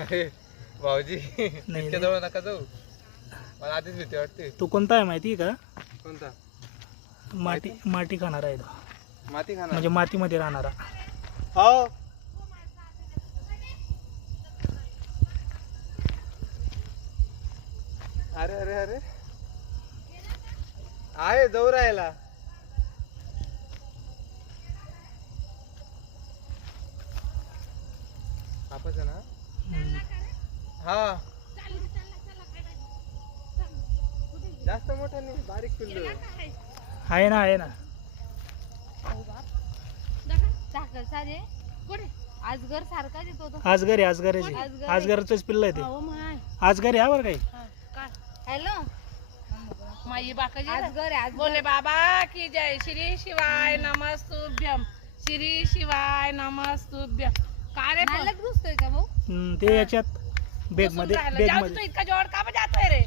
अरे भाऊजी नाही. इतक्या जवळ नका जाऊ, मला आधीच भीती वाटते. तो कोणता आहे माहिती आहे का? कोणता? माती खाणारा आहे तो, माती खाणार म्हणजे मातीमध्ये राहणारा. हो. अरे अरे अरे आहे जाऊ राहायला. आपच ना. हम्म. हा जास्त मोठा नाही, बारीक पिल्लू आहे. आहे ना, आहे ना. आजगर सारखाच येतो तो. आजगर आहे, आजगर आहे. आजगर. आजगरचंच पिल्ल आहे ते. अहो माय. आजगर आहे हा बरं काही. हॅलो माई बाकाजी आजगर आहे, आजगर. बोले बाबा की जय श्री शिवाय नमस्तुभ्यम श्री शिवाय नमस्तुभ्यम. का रे नाल्यात घुसतोय का भाऊ? ते याच्यात बेग मध्ये, बेग जाऊ मध्ये. तू इतका जोड का जातोय रे?